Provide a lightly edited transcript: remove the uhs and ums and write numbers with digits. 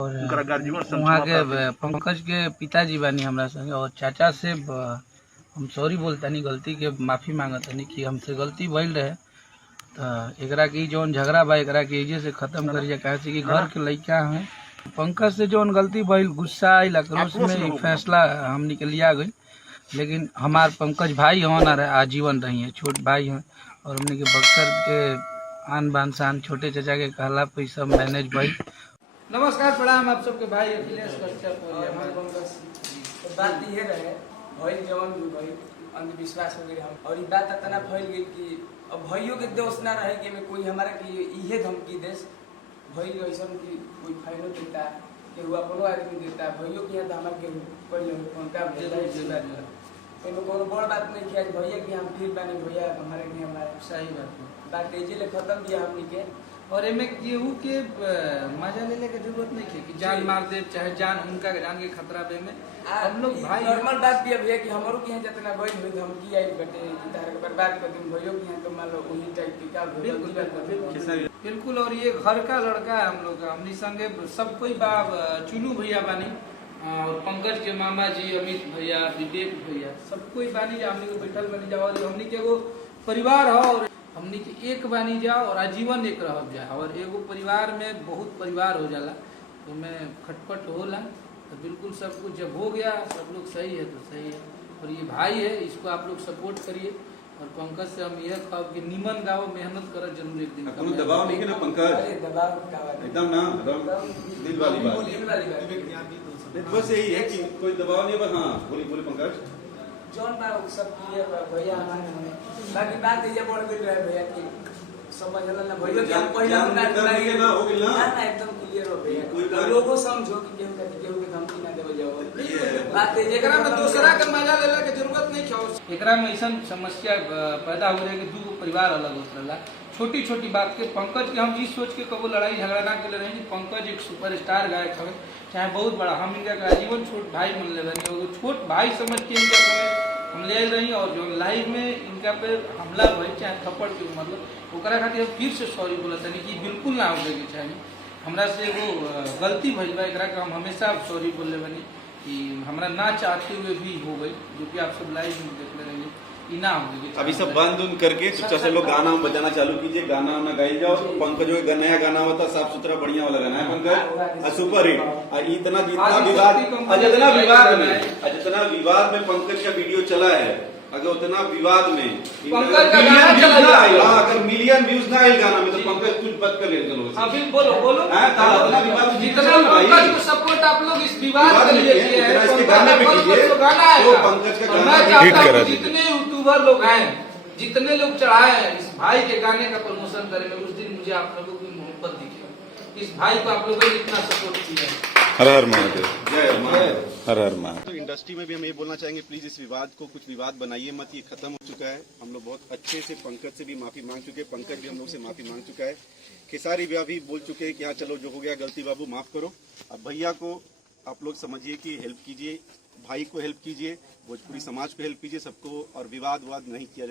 और वहाँ के पंकज के पिताजी बानी हमरा संगे और चाचा से हम सॉरी बोलतानी, गलती के माफ़ी मांगतानी कि हमसे गलती भइल रहे। तो एकरा की जौन झगड़ा बा एकरा के एजे से खत्म करिए, कहे से कि घर के लड़का हैं। पंकज से जौन गलती भइल, गुस्सा आइल, आक्रोश में फैसला हमनी के लिया गई। लेकिन हमार पंकज भाई हमारा रहे, आजीवन रही है, छोट भाई हैं। और हमने के बक्सर के आन बान शान छोटे चाचा के कहला पे सब मैनेज भाई। नमस्कार, प्रणाम आप सबके भाई अखिलेश कश्यप। बात ये रहे भाई जवन भाई अंधविश्वास वगैरह और बात इतना फैल गई कि अब भाइयों के दोष ना रहे कि कोई हमारा कि इहे धमकी देश भाई ऐसा कि कोई फाइनो देता केहू अपनो आदमी देता भाइयों के यहाँ हमारे के कोनो बड़ बात नहीं किया भैया कि हम फिर बने भैया हमारे के हमारे सही बात एजे खत्म किया हमनी के। और एमे केहू के मजा लेने की जरूरत नहीं है कि जान मार दे, चाहे जान उनका जान के खतरा बे में हम लोग भाई। नॉर्मल बात भी है कि हमारो के यहाँ जितना गई हुई धमकी आई बटे तार बर्बाद कर दिन भइयो के यहाँ तो मान लो वही टाइप की का बिल्कुल। और ये घर का लड़का है हम लोग का, हमनी संगे सब कोई बाप चुनू भैया बानी और पंकज के मामा जी अमित भैया, विवेक भैया, सब कोई बानी जा हमनी को बैठल बनी जा और हमनी के एगो परिवार हो और हमनी के एक बानी जा और आजीवन एक रह जाए। और एगो परिवार में बहुत परिवार हो जाला तो मैं खटपट होला। तो बिल्कुल सब कुछ जब हो गया, सब लोग सही है तो सही है। और ये भाई है, इसको आप लोग सपोर्ट करिए। और पंकज से हम यह कहब कि निमन गाओ, मेहनत करो जरूर एक दिन। कोनो दबाव नहीं है ना पंकज, एकदम ना दिल वाली बात। बस यही है कि कोई दबाव नहीं। हाँ बोली पंकज जौन बा सब क्लियर बा भैया हमारे बाकी बात ये बढ़ गई रहे भैया कि समझला ना भैया कि हम पहले ना हो गइल ना एकदम क्लियर हो भैया। लोगो समझो कि केहू के धमकी ना देवे जाओ बात एकरा में दूसरा के मजा लेला के जरूरत नहीं है। एकरा में ऐसा समस्या पैदा हो रही है कि दो परिवार अलग होत रहला छोटी छोटी बात के। पंकज के हम इस सोच के कबो लड़ाई झगड़ा ना के रहे कि पंकज एक सुपरस्टार गायक है, चाहे बहुत बड़ा, हम इनका आजीवन छोट भाई मान ले रही, छोट भाई समझ के इनका हम ले रही। और जो लाइव में इनका पे हमला भइल चाहे थप्पड़ के मतलब ओकरा खातिर फिर से सॉरी बोला था कि बिल्कुल ना हो के चाहिए। हमरा से वो गलती भइल बा, एकरा के हम हमेशा सॉरी बोले बनी कि हमरा ना चाहते हुए भी हो गई, जो कि आप सब लाइव में देख ले रहे। अभी सब बंद उन करके चुपचाप से लोग गाना बजाना चालू कीजिए, गाना वाना गाई जाओ। पंकज जो नया गाना होता साफ सुथरा बढ़िया वाला गाना है पंकज, सुपर हिट। इतना जितना विवाद में पंकज का वीडियो चला है, अगर उतना विवाद में अगर मिलियन व्यूज ना आए गाना में तो पंकज कुछ बद कर ले। बोलो सपोर्ट आप लोग इस विवाद के लिए पंकज का गाना जितने यूट्यूबर लोग हैं, जितने लोग चढ़ाए हैं इस भाई के गाने का प्रमोशन करेंगे, उस दिन मुझे आप लोगों की मोहब्बत दिखेगा। इस भाई को आप लोगों ने इतना सपोर्ट किया है। हर हर महादेव, जय हर हर महादेव। तो इंडस्ट्री में भी हम ये बोलना चाहेंगे, प्लीज इस विवाद को कुछ विवाद बनाइए मत, ये खत्म हो चुका है। हम लोग बहुत अच्छे से पंकज से भी माफी मांग चुके हैं, पंकज भी हम लोग से माफी मांग चुका है, खेसारी भैया भी बोल चुके हैं कि हाँ चलो जो हो गया गलती बाबू माफ करो। अब भैया को आप लोग समझिए कि हेल्प कीजिए, भाई को हेल्प कीजिए, भोजपुरी समाज को हेल्प कीजिए, सबको। और विवाद नहीं किया